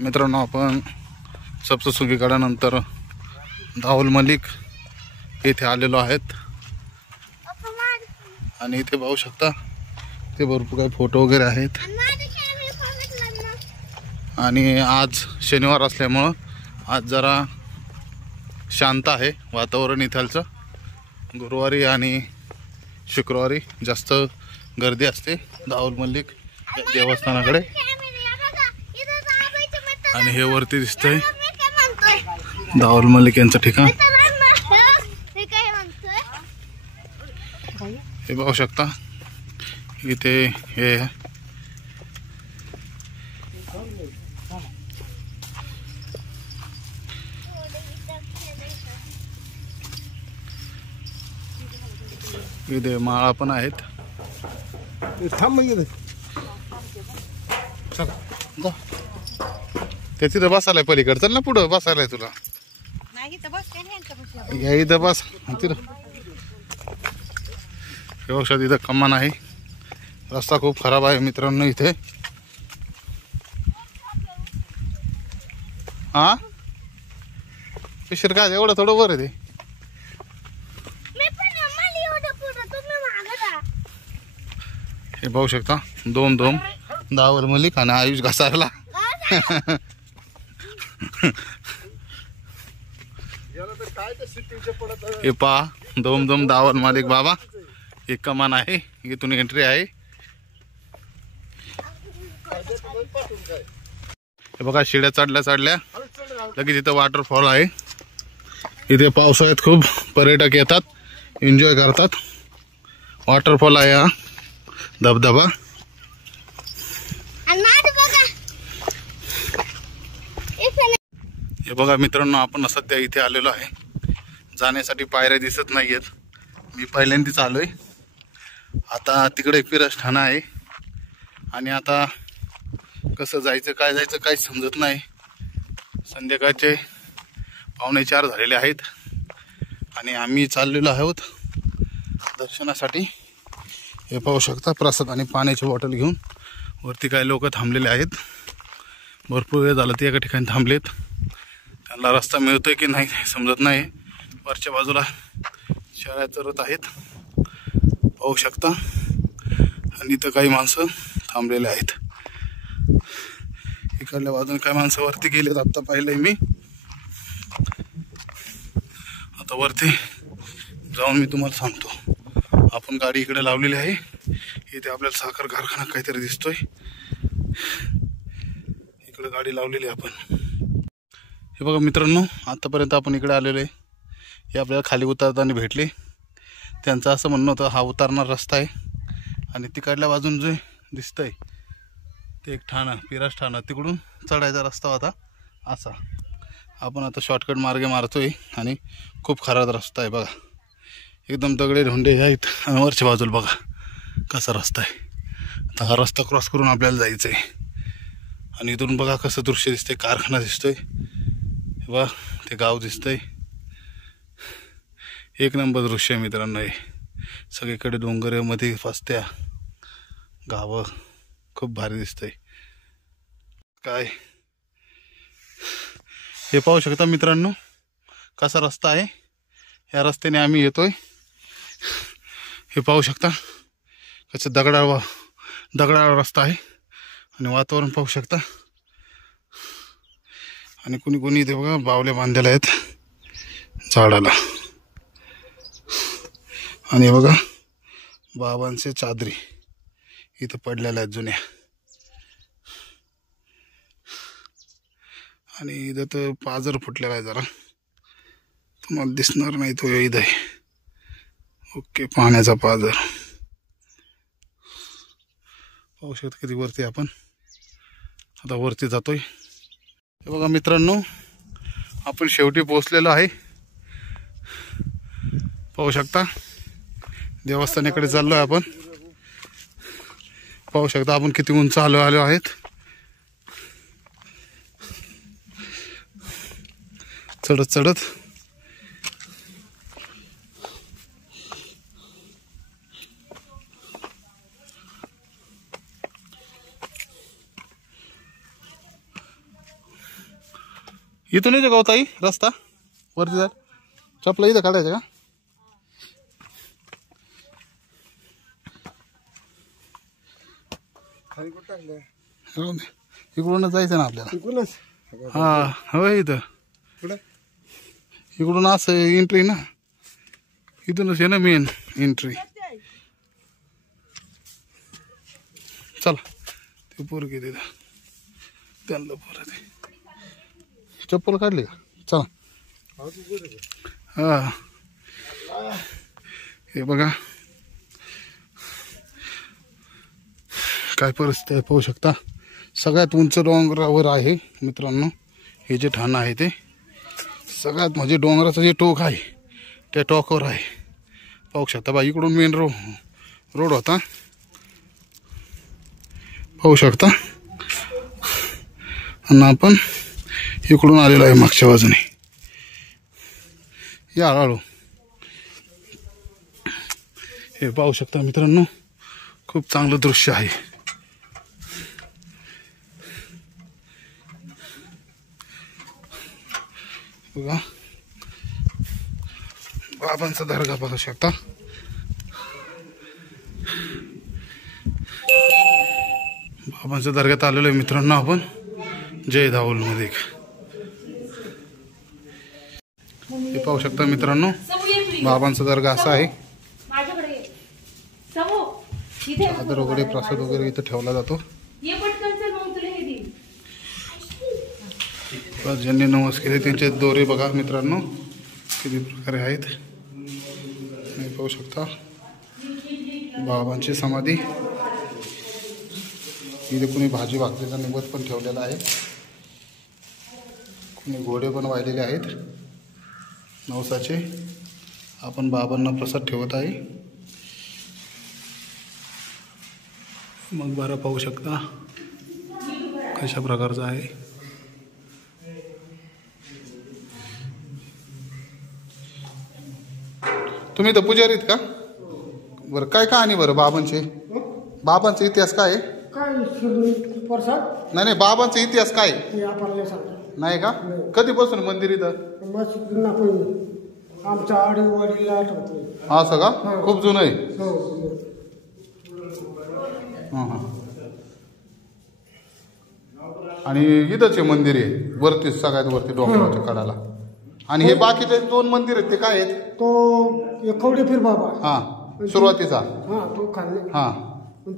मित्रांनो, आपण सप्तशृंगी गडानंतर दाऊल मलिक येथे आलेलो आहेत आणि इथे पाहू शकता ते भरपूर काही फोटो वगैरे आहेत। आणि आज शनिवार असल्यामुळं आज जरा शांत आहे वातावरण इथलचं। गुरुवारी आणि शुक्रवारी जास्त गर्दी असते दाऊल मलिक देवस्थानाकडे। आणि हे वरती दिसतंय दाऊल मलिक यांचं ठिकाण। हे पाहू शकता इथे हे इथे माळा पण आहेत। ते तिथं बसायला पलीकडे चल ना, पुढं बसायला तुला या इथं बस तिथं। व्यवस्थित इथं कमान आहे। रस्ता खूप खराब आहे मित्रांनो इथे। हा पिशर काय एवढं थोडं वर आहे ते। हे पाहू शकता दोम दाऊल मलिक आणि आयुष घसारला। हे पहा दोम दाऊल मलिक बाबा। एक कमान आहे, इथून एंट्री आहे। हे बघा शिड्या चढल्या लगेच इथं वॉटरफॉल आहे। इथे पावसाळ्यात खूप पर्यटक येतात, एन्जॉय करतात। वॉटरफॉल आहे हा धबधबा। हे बघा मित्रांनो, आपण सध्या इथे आलेलो आहे। जाण्यासाठी पायऱ्या दिसत नाहीयेत, मी पहिल्यांदाच आलोय। आता तिकडे एक पिरसठाणा आहे आणि आता कसं जायचं काय जायचं काही समजत नाही। संध्याकाळचे 3:45 झालेले आहेत आणि आम्ही चाललेलो आहोत दर्शनासाठी। हे पाहू शकता प्रसाद आणि पाण्याची बॉटल घेऊन वरती काही लोक थांबलेले आहेत। भरपूर वेळ झाला ते एका ठिकाणी थांबलेत, त्यांना रस्ता मिळतोय की नाही समजत नाही। वरच्या बाजूला शेळ्या चरत आहेत पाहू शकता आणि इथं काही माणसं थांबलेले आहेत। इकडल्या बाजूने काही माणसं वरती गेलेत, आता पाहिलंय मी। आता वरती जाऊन मी तुम्हाला सांगतो। आपण गाडी इकडे लावलेली आहे, इथे आपल्याला साखर कारखाना काहीतरी दिसतोय। इकडे गाडी लावलेली आपण। हे बघा मित्रांनो, आतापर्यंत आपण इकडे आलेलो आहे। हे आपल्याला खाली उतरताना भेटले, त्यांचं असं म्हणणं होतं हा उतरणार रस्ता आहे आणि तिकडल्या बाजून जे दिसतंय ते एक ठाणा पिरसठाणा तिकडून चढायचा रस्ता होता असा। आपण आता शॉर्टकट मार्गे मारतोय आणि खूप खराब रस्ता आहे बघा, एकदम दगडे ढोंडे आहेत आणि वरच्या बाजूला बघा कसा रस्ता आहे। आता हा रस्ता क्रॉस करून आपल्याला जायचं आहे आणि इथून बघा कसं दृश्य दिसतंय, कारखाना दिसतोय बघा, ते गाव दिसतंय। एक नंबर दृश्य आहे मित्रांनो हे। सगळीकडे डोंगरामध्ये वस्त्या गावं, खूप भारी दिसतंय काय। हे पाहू शकता मित्रांनो कसा रस्ता आहे, या रस्त्याने आम्ही येतोय। हे पाहू शकता कसं दगडाळ रस्ता आहे आणि वातावरण पाहू शकता। आणि कुणी इथे बघा बावल्या बांधलेल्या आहेत झाडाला। आणि बघा बाबांचे चादरी इथं पडलेल्या आहेत जुन्या। आणि इथं तर पाजर फुटलेला आहे, जरा तुम्हाला दिसणार नाही तो इथं आहे। ओके, पाण्याचा पाजर पाहू शकता किती वरती। आपण आता वरती जातोय। हे बघा मित्रांनो, आपण शेवटी पोहोचलेलो आहे पाहू शकता। देवस्थानाकडे चाललोय आपण, पाहू शकता आपण किती उंच आलो आहेत। चढत इथून येते गवताई रस्ता वरती जाय चपला इथं काढायचं का? इकडूनच जायचं ना आपल्याला. हा हो इथं इकडून असं एंट्री ना इथूनच आहे ना मेन एंट्री. चला ते पोरगे तिथं त्यांना परत चप्पल काढली का? चला. हा हे बघा काय परिस्थिती आहे पाहू शकता. सगळ्यात उंच डोंगरावर आहे मित्रांनो हे जे ठाणं आहे ते. सगळ्यात म्हणजे डोंगराचं जे टोक आहे त्या टोकावर आहे पाहू शकता. बा इकडून मेन रोड होता पाहू शकता आणि आपण इकडून आलेलो आहे मागच्या बाजूने. या हळूहळू हे पाहू शकता मित्रांनो खूप चांगलं दृश्य आहे. बघा बाबांचा दर्गा पाहू शकता. बाबांच्या दर्ग्यात आलेलो आहे मित्रांनो आपण जय धावल मध्ये. हे पाहू शकता मित्रांनो बाबांचा दर्गा असा आहे. चादर वगैरे प्रसाद वगैरे इथं ठेवला जातो. ज्यांनी नवस केले त्यांचे दोरे बघा मित्रांनो किती प्रकारे आहेत. पाहू शकता बाबांची समाधी. इथे कुणी भाजी भाकरीचा निवद पण ठेवलेला आहे. कुणी घोडे पण वाहिलेले आहेत नवसाचे. आपण बाबांना प्रसाद ठेवत आहे. मग बरं पाहू शकता कशा प्रकारचा आहे. तुम्ही तर पुजारी आहेत का? बरं काय कहाणी बरं बाबांचा इतिहास काय आहे? नाही बाबांचा इतिहास काय नाही का? कधीपासून मंदिर इथं? आमच्या आडीवाडीला असं का? खूप जुनं आहे. आणि इथंच आहे मंदिर आहे वरती सगळ्यात वरती डोंगराच्या कडाला. आणि हे बाकीचे 2 मंदिर आहेत ते काय आहेत? तो कवडेफीर बाबा हा सुरुवातीचा. हा तो खाल्ले. हा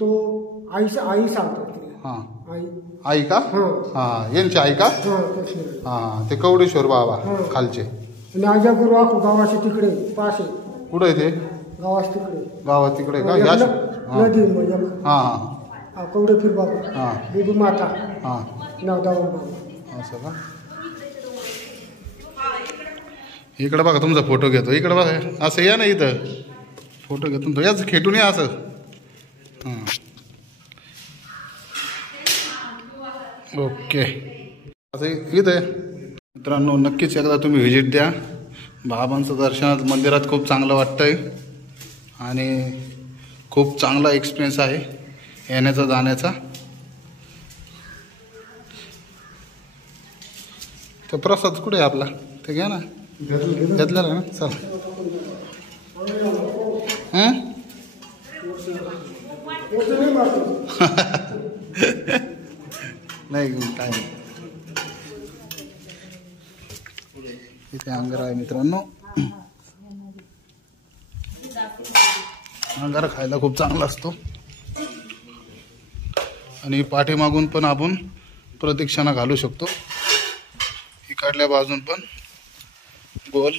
तो आई सांगतो. हा आई का? हा यांची आई का? हा ते कवडेश्वर बाबा खालचे. आणि आजा गुरु आखो गावाच्या तिकडे पाशे. कुठं आहे ते? गावात तिकडे का? नदी हा हा कवडेफीर बाबा. हा बेबी माता. हा नावदावर बाबा. असं का? इकडे बघा तुमचा फोटो घेतो. इकडे बघा असं या ना इथं फोटो घेतो याच खेटून या असं. ओके असं इथं मित्रांनो नक्कीच एकदा तुम्ही व्हिजिट द्या. बाबांचं दर्शनात मंदिरात खूप चांगलं वाटतंय आणि खूप चांगला एक्सपिरियन्स आहे येण्याचा जाण्याचा. तर प्रसाद कुठे आहे आपला ते घ्या ना. घेतलेला ना. चल नाही काय इथे अंगारा आहे मित्रांनो. अंगारा खायला खूप चांगला असतो. आणि पाठीमागून पण आपण प्रदक्षिणा घालू शकतो. इकडल्या बाजून पण गोल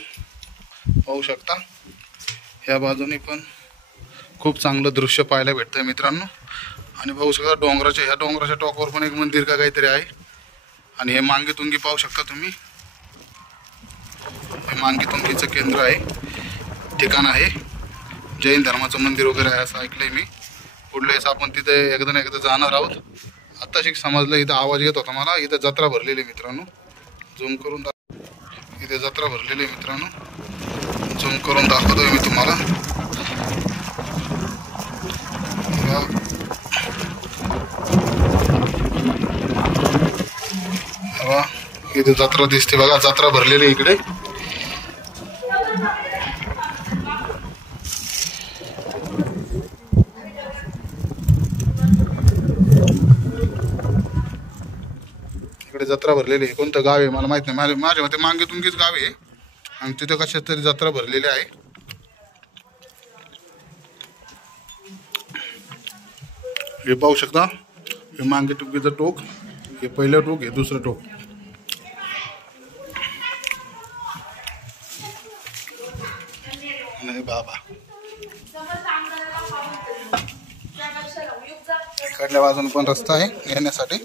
पाहू शकता. या बाजूने पण खूप चांगलं दृश्य पाहायला भेटतंय मित्रांनो. आणि पाहू शकता ह्या डोंगराच्या टॉपवर पण एक मंदिर का काहीतरी आहे. आणि हे मांगीतुंगी पाहू शकता तुम्ही. हे मांगीतुंगीचं केंद्र आहे ठिकाण आहे. जैन धर्माचं मंदिर वगैरे आहे असं ऐकलंय मी. पुढल्या वेळेस आपण तिथे एकदा जाणार आहोत. आत्ताशी समजलं इथं आवाज येत होता मला. इथं जत्रा भरलेली मित्रांनो. झूम करून इथे जत्रा भरलेली मित्रांनो. झूम करून दाखवतोय मी तुम्हाला. इथे जत्रा दिसते बघा, जत्रा भरलेली इकडे. इकडे जत्रा भरलेली आहे. कोणतं गाव आहे मला माहित नाही, माझ्या मते मांगे तुमकीच गाव आहे आणि तिथे कशा तरी जत्रा भरलेली आहे. हे पाहू शकता, हे मांगे टुकीचं टोक, हे पहिलं टोक, हे दुसरं टोक. नाही बाबा, इकडल्या बाजूने पण रस्ता आहे येण्यासाठी,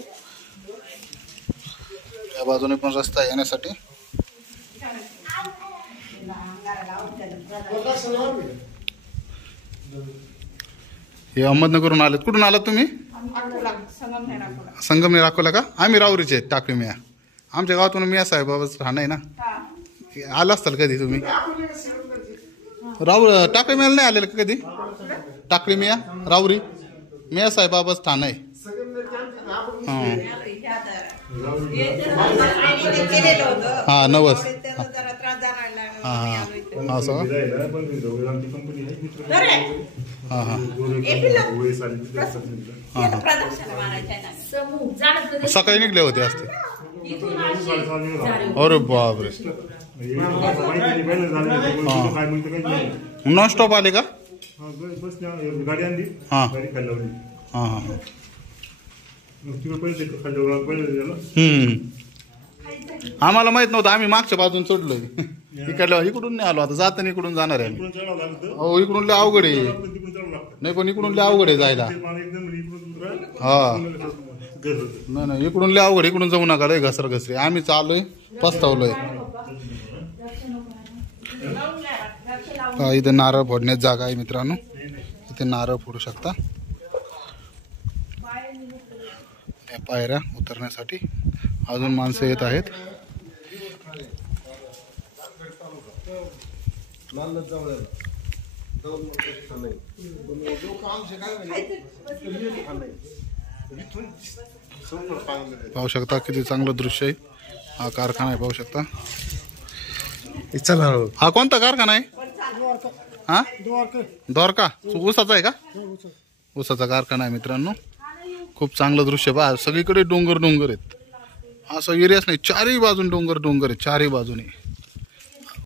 या बाजूने पण रस्ता आहे येण्यासाठी. हे अहमदनगरहून आलेत. कुठून आलात तुम्ही? संगमनेर अकोला का? आम्ही राहुरीचे आहेत, टाकळी मिया. आमच्या गावातून मिया साहेबाबाच राहणं आहे ना. आला असताल कधी तुम्ही? टाकळी मियाला नाही आलेलं का कधी? टाकळी मिया राहुरी मिया साहेबाबाच ठाणं आहे. हा नवस. हा हा असं हा हा. सकाळी निघले होते असते. अरे बापरे, नॉन स्टॉप आले का? हा हा हा. आम्हाला माहित नव्हतं, आम्ही मागच्या बाजून चढलोय. इकडल्या इकडून नाही आलो, आता जाताना इकडून जाणार आहे. हो इकडून लय अवघड आहे. नाही पण इकडून लय अवघड आहे जायला. हा नाही नाही इकडून लय अवघड, इकडून जाऊ नका, लय घसर घसरे. आम्ही चाललोय, पस्तावलोय. इथे नारळ फोडण्याची जागा आहे मित्रांनो, इथे नारळ फोडू शकता. पायऱ्या उतरण्यासाठी अजून माणसं येत आहेत. पाहू शकता किती चांगलं दृश्य आहे. हा कारखाना आहे, पाहू शकता. हा कोणता कारखाना आहे? हा द्वारका ऊसाचा आहे का? ऊसाचा कारखाना आहे मित्रांनो. खूप चांगलं दृश्य पहा, सगळीकडे डोंगर डोंगर आहेत. असं एरियाच नाही, चारही बाजून डोंगर डोंगर आहे, चारही बाजूने.